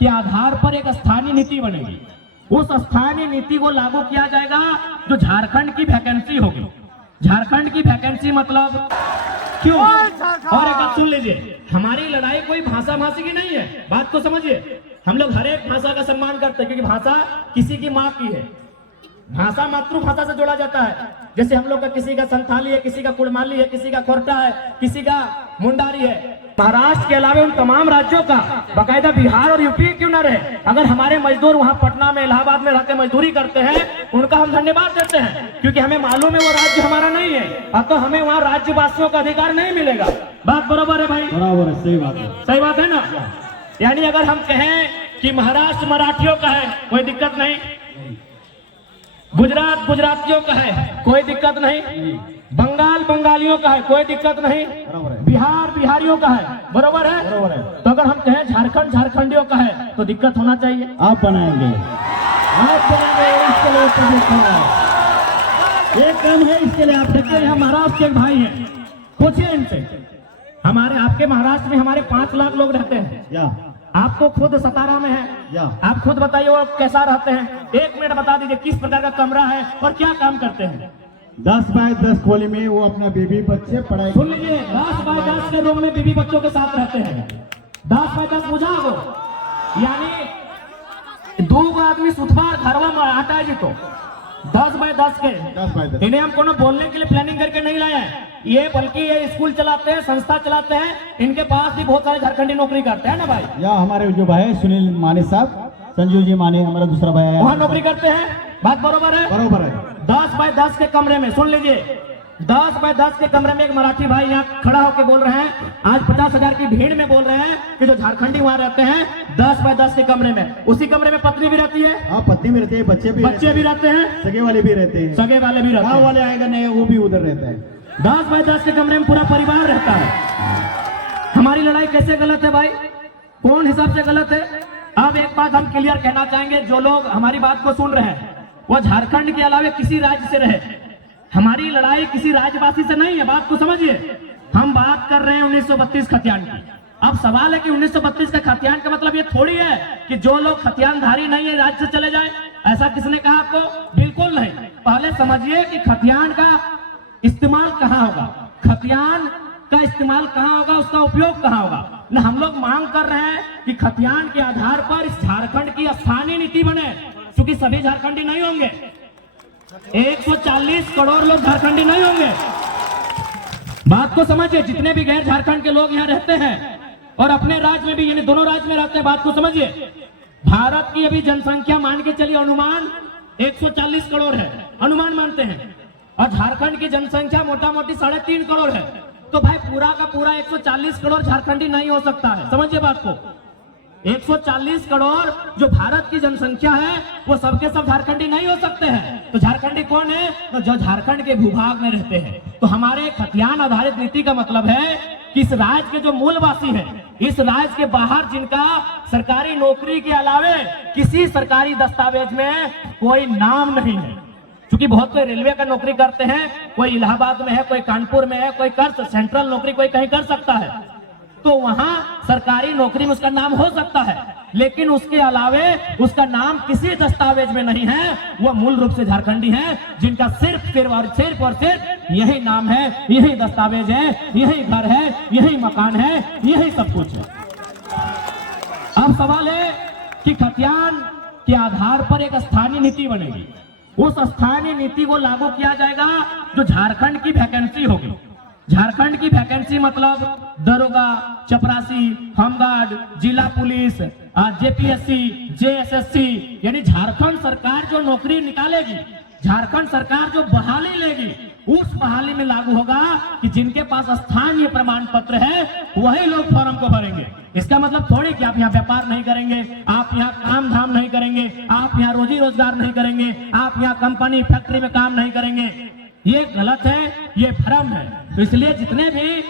के आधार पर एक स्थानीय नीति बनेगी। उस स्थानीय नीति को लागू किया जाएगा जो झारखंड की वैकेंसी होगी। झारखंड की वैकेंसी मतलब क्यों? और एक बात सुन लीजिए, हमारी लड़ाई कोई भाषा भाषी की नहीं है, बात को समझिए। हम लोग हर एक भाषा का सम्मान करते हैं क्योंकि भाषा किसी की माँ की है। भाषा मातृभाषा से जोड़ा जाता है। जैसे हम लोग का किसी का संथाली है, किसी का कुड़माली है, किसी का खोरटा है, किसी का मुंडारी है। महाराष्ट्र के अलावा उन तमाम राज्यों का, बाकायदा बिहार और यूपी क्यों न रहे, अगर हमारे मजदूर वहां पटना में, इलाहाबाद में रहकर मजदूरी करते हैं, उनका हम धन्यवाद देते हैं क्योंकि हमें मालूम है वो राज्य हमारा नहीं है। अब तो हमें वहाँ राज्यवासियों का अधिकार नहीं मिलेगा। बात बराबर है भाई? बराबर है, सही बात है। सही बात है ना? यानी अगर हम कहें कि महाराष्ट्र मराठियों का है, कोई दिक्कत नहीं। गुजरात गुजरातियों का है, कोई दिक्कत नहीं। बंगाल बंगालियों का है, कोई दिक्कत नहीं। बिहार बिहारियों का है, बरोबर है? बरोबर है। तो अगर हम कहें झारखंड झारखंडियों का है तो दिक्कत होना चाहिए। आप बनाएंगे, आप बनाएंगे, इसके लिए एक काम है, इसके लिए आप देखिए, हम महाराष्ट्र के भाई हैं, पूछिए इनसे। हमारे आपके महाराष्ट्र में हमारे 5 लाख लोग रहते हैं। आपको खुद सतारा में है, आप खुद बताइए वो कैसा रहते हैं। 1 मिनट बता दीजिए किस प्रकार का कमरा है और क्या काम करते हैं। 10 बाय 10 खोली में वो अपना बीबी बच्चे पढ़ाई। सुन लीजिए, 10 बाय 10 के रूम में बीबी बच्चों के साथ रहते हैं। 10 बाय 10 बुझा वो, यानी 2 आदमी सुतबार घरवा में आता है जी। तो 10 बाय 10 के इन्हें हम कोनो बोलने के लिए प्लानिंग करके नहीं लाए हैं ये, बल्कि ये स्कूल चलाते हैं, संस्था चलाते हैं। इनके पास भी बहुत सारे झारखंडी नौकरी करते हैं ना भाई। या हमारे जो भाई सुनील माने साहब, संजीव जी माने हमारा दूसरा भाई है, वहाँ नौकरी करते हैं। बात बरोबर है? बरोबर है। 10 बाय 10 के कमरे में, सुन लीजिए, 10 बाय 10 के कमरे में एक मराठी भाई यहाँ खड़ा होकर बोल रहे हैं, आज 50,000 की भीड़ में बोल रहे हैं कि जो झारखंडी वहाँ रहते हैं 10 बाय 10 के कमरे में, उसी कमरे में पत्नी भी रहती है। हाँ, पत्नी भी रहती है, बच्चे भी रहते हैं, सगे वाले भी रहते हैं, सगे वाले भी रहते हैं, वाले आएगा नहीं वो भी उधर रहता है। 10 बाय 10 के कमरे में पूरा परिवार रहता है। हमारी लड़ाई कैसे गलत है भाई? कौन हिसाब से गलत है? अब एक बात हम क्लियर कहना चाहेंगे, जो लोग हमारी बात को सुन रहे हैं वो झारखंड के अलावा किसी राज्य से रहे। हमारी लड़ाई किसी राज्यवासी से नहीं है, बात को समझिए। हम बात कर रहे हैं 1932 खतियान की। अब सवाल है कि 1932 का खतियान का मतलब ये थोड़ी है कि जो लोग खतियानधारी नहीं है राज्य से चले जाए। ऐसा किसने कहा आपको? बिल्कुल नहीं। पहले समझिए कि खतियान का इस्तेमाल कहाँ होगा, खतियान का इस्तेमाल कहाँ होगा, उसका उपयोग कहाँ होगा। न हम लोग मांग कर रहे हैं कि खतियान के आधार पर इस झारखंड की स्थानीय नीति बने, क्योंकि सभी झारखंडी नहीं होंगे। 140 करोड़ लोग झारखंडी नहीं होंगे। बात को समझिए, जितने भी गैर झारखंड के लोग यहाँ रहते हैं और अपने राज्य में भी, यानी दोनों राज्य में रहते हैं, बात को समझिए। भारत की अभी जनसंख्या मान के चलिए अनुमान 140 करोड़ है, अनुमान मानते हैं, और झारखंड की जनसंख्या मोटा मोटी 3.5 करोड़ है। तो भाई पूरा का पूरा 140 करोड़ झारखंडी नहीं हो सकता है, समझिए बात को। 140 करोड़ जो भारत की जनसंख्या है वो सबके सब झारखंडी नहीं हो सकते हैं। तो झारखंडी कौन है? तो जो झारखंड के भूभाग में रहते हैं। तो हमारे खतियान आधारित नीति का मतलब है कि इस राज्य के जो मूलवासी हैं, इस राज्य के बाहर जिनका सरकारी नौकरी के अलावे किसी सरकारी दस्तावेज में कोई नाम नहीं है, क्योंकि बहुत कोई रेलवे का नौकरी करते हैं, कोई इलाहाबाद में है, कोई कानपुर में है, कोई कर सेंट्रल नौकरी कोई कहीं कर सकता है, तो वहां सरकारी नौकरी में उसका नाम हो सकता है, लेकिन उसके अलावे उसका नाम किसी दस्तावेज में नहीं है। वह मूल रूप से झारखंडी हैं, जिनका सिर्फ और सिर्फ यही नाम है, यही दस्तावेज है, यही घर है, यही मकान है, यही सब कुछ है। अब सवाल है कि खतियान के आधार पर एक स्थानीय नीति बनेगी। उस स्थानीय नीति को लागू किया जाएगा जो झारखंड की वैकेंसी होगी। झारखंड की वैकेंसी मतलब दरोगा, चपरासी, होमगार्ड, जिला पुलिस, जेपीएससी, जेएसएससी, यानी झारखंड सरकार जो नौकरी निकालेगी, झारखंड सरकार जो बहाली लेगी, उस बहाली में लागू होगा कि जिनके पास स्थानीय प्रमाण पत्र है वही लोग फॉर्म को भरेंगे। इसका मतलब थोड़ी कि आप यहाँ व्यापार नहीं करेंगे, आप यहाँ काम धाम नहीं करेंगे, आप यहाँ रोजी रोजगार नहीं करेंगे, आप यहाँ कंपनी फैक्ट्री में काम नहीं करेंगे। ये गलत है, ये भ्रम है। तो इसलिए जितने भी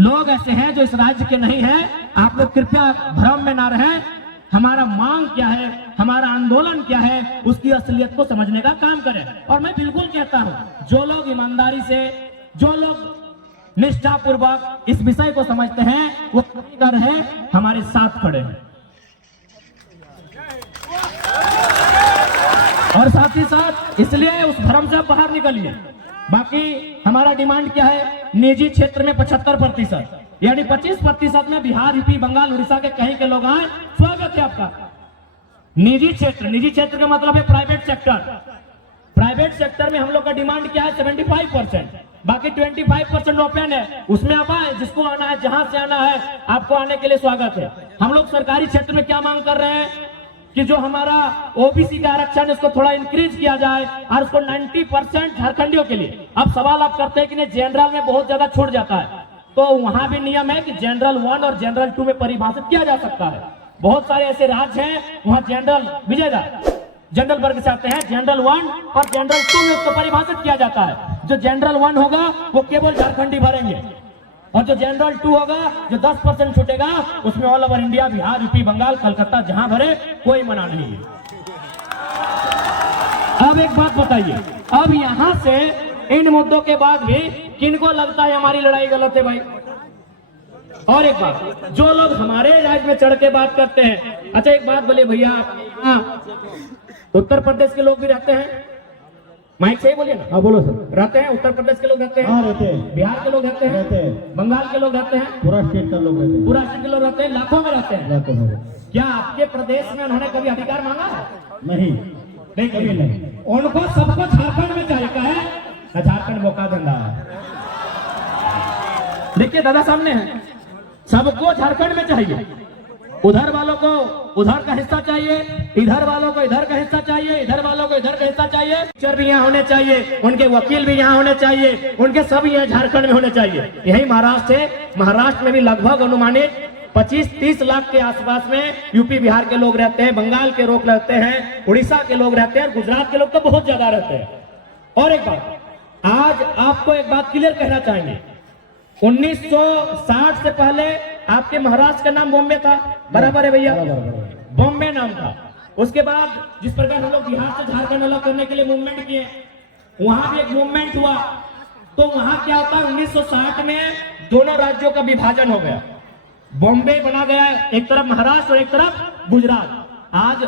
लोग ऐसे हैं जो इस राज्य के नहीं हैं, आप लोग कृपया भ्रम में ना रहें। हमारा मांग क्या है, हमारा आंदोलन क्या है, उसकी असलियत को समझने का काम करें। और मैं बिल्कुल कहता हूं, जो लोग ईमानदारी से, जो लोग निष्ठापूर्वक इस विषय को समझते हैं, वो कर है हमारे साथ खड़े हैं। और साथ ही साथ इसलिए उस भ्रम से आप बाहर निकलिए। बाकी हमारा डिमांड क्या है, निजी क्षेत्र में 75%, यानी 25% में बिहार, यूपी, बंगाल, उड़ीसा के कहीं के लोग आए, स्वागत है आपका। निजी क्षेत्र का मतलब है प्राइवेट सेक्टर। प्राइवेट सेक्टर में हम लोग का डिमांड क्या है, 75%, बाकी 25% ओपन है, उसमें आप आए, जिसको आना है, जहां से आना है, आपको आने के लिए स्वागत है। हम लोग सरकारी क्षेत्र में क्या मांग कर रहे हैं कि जो हमारा ओबीसी का आरक्षण है उसको थोड़ा इंक्रीज किया जाए और उसको 90% झारखंडियों के लिए। अब सवाल आप करते हैं कि नहीं जनरल में बहुत ज्यादा छूट जाता है, तो वहां भी नियम है कि जनरल 1 और जनरल 2 में परिभाषित किया जा सकता है। बहुत सारे ऐसे राज्य हैं वहां जनरल विजेगा जनरल वर्ग से आते हैं, जनरल 1 और जनरल 2 में उसको परिभाषित किया जाता है। जो जनरल 1 होगा वो केवल झारखंडी भरेंगे, और जो जनरल 2 होगा, जो 10% छूटेगा, उसमें all over India, Bihar, UP, Bengal, Kolkata जहां भरे, कोई मना नहीं है। अब एक बात बताइए, अब यहां से इन मुद्दों के बाद भी किनको लगता है हमारी लड़ाई गलत है भाई? और एक बात, जो लोग हमारे राज्य में चढ़ के बात करते हैं, अच्छा एक बात बोलिए भैया, उत्तर प्रदेश के लोग भी रहते हैं, माइक से ही बोलिए ना। हाँ बोलो सर। रहते हैं, उत्तर प्रदेश के लोग रहते हैं, हाँ रहते हैं, बिहार के लोग रहते रहते हैं, हैं, बंगाल के लोग रहते हैं, पूरा स्टेट का लोग रहते हैं, पूरा स्टेट के लोग रहते हैं, लाखों में रहते हैं। रहते हैं। क्या आपके प्रदेश में उन्होंने कभी अधिकार मांगा है? नहीं, कभी नहीं। उनको सबको झारखंड में चाहिए, क्या है, झारखंड मौका देना है। देखिए दादा सामने है, सबको झारखंड में चाहिए, उधर वालों को उधर का हिस्सा चाहिए, इधर वालों को इधर का हिस्सा चाहिए, इधर वालों को इधर का हिस्सा चाहिए, टीचर भी यहाँ होने चाहिए, उनके वकील भी यहाँ होने चाहिए, उनके सब यहाँ झारखंड में होने चाहिए। यही महाराष्ट्र है, महाराष्ट्र में भी लगभग अनुमानित 25-30 लाख के आसपास में यूपी, बिहार के लोग रहते हैं, बंगाल के लोग रहते हैं, उड़ीसा के लोग रहते हैं, और गुजरात के लोग तो बहुत ज्यादा रहते हैं। और एक बात, आज आपको एक बात क्लियर कहना चाहेंगे, 1960 से पहले आपके महाराष्ट्र का नाम बॉम्बे था, बराबर है भैया, बॉम्बे नाम था। उसके बाद जिस प्रकार हम लोग बिहार से झारखंड अलग करने के लिए मूवमेंट किए, वहां भी एक मूवमेंट हुआ, तो वहां क्या होता है, 1960 में दोनों राज्यों का विभाजन हो गया, बॉम्बे बना गया, एक तरफ महाराष्ट्र और एक तरफ गुजरात। आज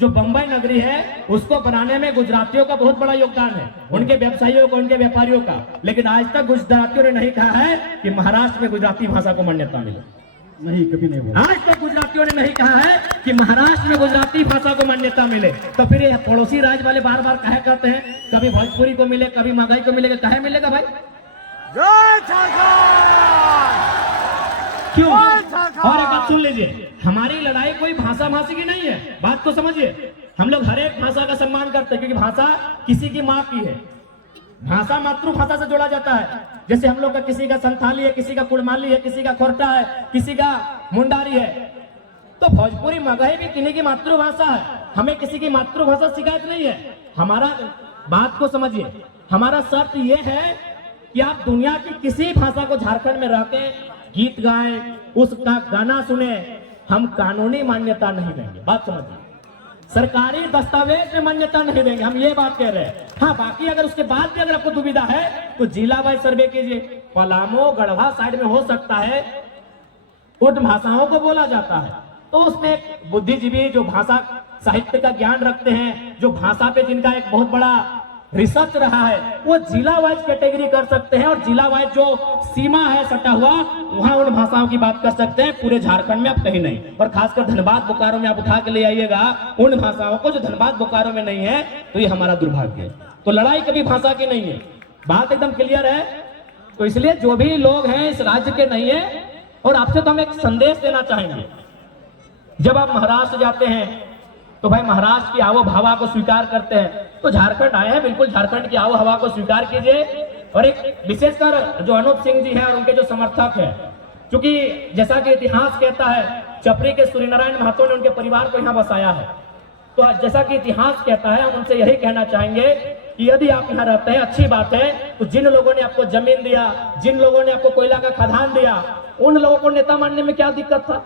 जो बंबई नगरी है उसको बनाने में गुजरातियों का बहुत बड़ा योगदान है, उनके व्यवसायियों का, उनके व्यापारियों का, लेकिन आज तक गुजरातियों ने नहीं कहा है कि महाराष्ट्र में गुजराती भाषा को मान्यता मिले। नहीं, कभी नहीं बोला। आज तक गुजरातियों ने नहीं कहा है कि महाराष्ट्र में गुजराती भाषा को मान्यता मिले। तो फिर ये पड़ोसी राज्य वाले बार बार कहा करते हैं, कभी भोजपुरी को मिले, कभी मगही को मिलेगा, कहे मिलेगा भाई? क्यों? और एक बात सुन लीजिए, हमारी लड़ाई कोई भाषा भाषी की नहीं है, बात को समझिए। हम लोग हर एक भाषा का सम्मान करते हैं, क्योंकि भाषा किसी की माँ की है, भाषा मातृभाषा से जोड़ा जाता है। जैसे हम लोग का किसी का संथाली है, किसी का कुड़माली है, किसी का खोरटा है, किसी का मुंडारी है, तो भोजपुरी मगही भी किन्हीं की मातृभाषा है। हमें किसी की मातृभाषा शिकायत नहीं है। हमारा बात को समझिए, हमारा शर्त यह है कि आप दुनिया की किसी भाषा को झारखंड में रह के गीत गाएं, उसका गाना सुने, हम कानूनी मान्यता नहीं देंगे, बात समझिए, सरकारी दस्तावेज में मान्यता नहीं देंगे, हम ये बात कह रहे हैं। हाँ, बाकी अगर उसके बाद भी अगर आपको दुविधा है तो जिला वाइज सर्वे कीजिए। पलामू, गढ़वा साइड में हो सकता है उन भाषाओं को बोला जाता है, तो उसमें एक बुद्धिजीवी जो भाषा साहित्य का ज्ञान रखते हैं, जो भाषा पे जिनका एक बहुत बड़ा रिसर्च रहा है, वो जिला वाइज कैटेगरी कर सकते हैं, और जिला वाइज जो सीमा है सटा हुआ, वहां उन भाषाओं की बात कर सकते हैं। पूरे झारखंड में आप कहीं नहीं, और खासकर धनबाद बोकारो में आप उठा के ले आइएगा उन भाषाओं को जो धनबाद बोकारो में नहीं है, तो ये हमारा दुर्भाग्य है। तो लड़ाई कभी भाषा की नहीं है, बात एकदम क्लियर है। तो इसलिए जो भी लोग हैं इस राज्य के नहीं है, और आपसे तो हम एक संदेश देना चाहेंगे, जब आप महाराष्ट्र जाते हैं तो भाई महाराष्ट्र की आवो हवा को स्वीकार करते हैं, तो झारखंड आए हैं, बिल्कुल झारखंड की आवो हवा को स्वीकार कीजिए। और एक विशेषकर जो अनूप सिंह जी हैं और उनके जो समर्थक हैं, क्योंकि जैसा कि इतिहास कहता है, चपरी के सूर्यनारायण महतो ने उनके परिवार को यहाँ बसाया है, तो जैसा कि इतिहास कहता है, हम उनसे यही कहना चाहेंगे कि यदि आप यहाँ रहते हैं, अच्छी बात है, तो जिन लोगों ने आपको जमीन दिया, जिन लोगों ने आपको कोयला का खदान दिया, उन लोगों को नेता मानने में क्या दिक्कत था?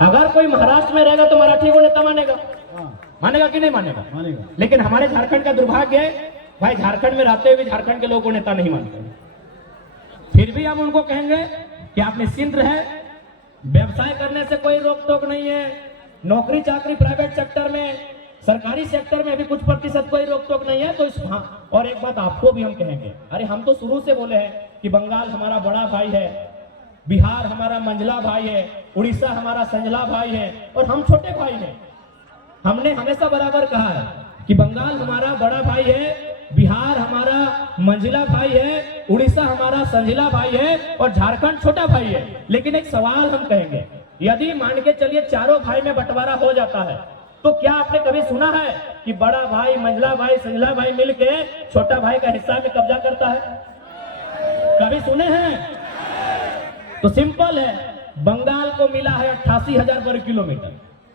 अगर कोई महाराष्ट्र में रहेगा तो मराठी को नेता मानेगा, मानेगा कि नहीं मानेगा? मानेगा। लेकिन हमारे झारखंड का दुर्भाग्य है, भाई झारखंड में रहते हुए झारखंड के लोगों को नेता नहीं मानते। फिर भी हम उनको कहेंगे कि आप निश्चिंत रहे, व्यवसाय करने से कोई रोक टोक नहीं है, नौकरी चाकरी प्राइवेट सेक्टर में सरकारी सेक्टर में भी कुछ प्रतिशत कोई रोक टोक नहीं है। तो इस हाँ, और एक बात आपको भी हम कहेंगे, अरे हम तो शुरू से बोले हैं कि बंगाल हमारा बड़ा भाई है, बिहार हमारा मंझला भाई है, उड़ीसा हमारा संझला भाई है और हम छोटे भाई हैं। हमने हमेशा बराबर कहा है कि बंगाल हमारा बड़ा भाई है, बिहार हमारा मंझला भाई है, उड़ीसा हमारा संझला भाई है और झारखंड छोटा भाई है। लेकिन एक सवाल हम कहेंगे, यदि मान के चलिए चारों भाई में बंटवारा हो जाता है तो क्या आपने कभी सुना है कि बड़ा भाई, मंझला भाई, संझला भाई मिलके छोटा भाई का हिस्सा में कब्जा करता है? कभी सुने हैं? तो सिंपल है, बंगाल को मिला है 88,000 वर्ग किलोमीटर,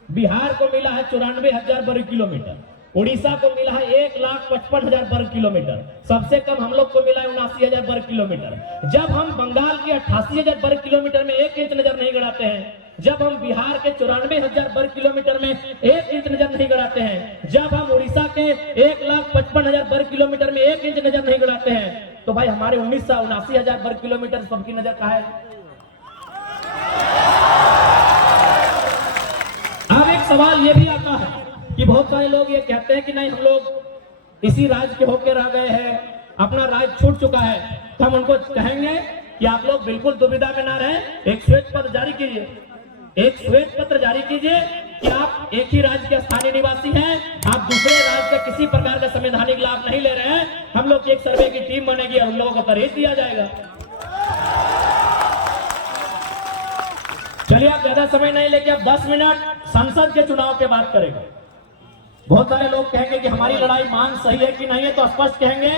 बिहार को मिला है 94,000 वर्ग किलोमीटर, उड़ीसा को मिला है 1,55,000 वर्ग किलोमीटर, सबसे कम हम लोग को मिला है 79,000 वर्ग किलोमीटर। जब हम बंगाल के 88,000 वर्ग किलोमीटर में 1 इंच नजर नहीं गड़ाते हैं, जब हम बिहार के 94,000 वर्ग किलोमीटर में 1 इंच नजर नहीं गड़ाते हैं, जब हम उड़ीसा के 1,55,000 वर्ग किलोमीटर में 1 इंच नजर नहीं गड़ाते हैं, तो भाई हमारे 79,000 वर्ग किलोमीटर सबकी नजर कहाँ है? अब एक सवाल ये भी आता है कि बहुत सारे लोग ये कहते हैं कि नहीं, हम लोग इसी राज्य के होकर रह गए हैं, अपना राज्य छूट चुका है। तो हम उनको कहेंगे कि आप लोग बिल्कुल दुविधा में ना रहें, एक श्वेत पत्र जारी कीजिए, एक श्वेत पत्र जारी कीजिए कि आप एक ही राज्य के स्थानीय निवासी हैं, आप दूसरे राज्य का किसी प्रकार का संवैधानिक लाभ नहीं ले रहे हैं। हम लोग की एक सर्वे की टीम बनेगी और उन लोगों को तरह दिया जाएगा। चलिए, आप ज्यादा समय नहीं लेके अब 10 मिनट संसद के चुनाव के बात करेंगे। बहुत सारे लोग कहेंगे कि हमारी लड़ाई मांग सही है कि नहीं है, तो स्पष्ट कहेंगे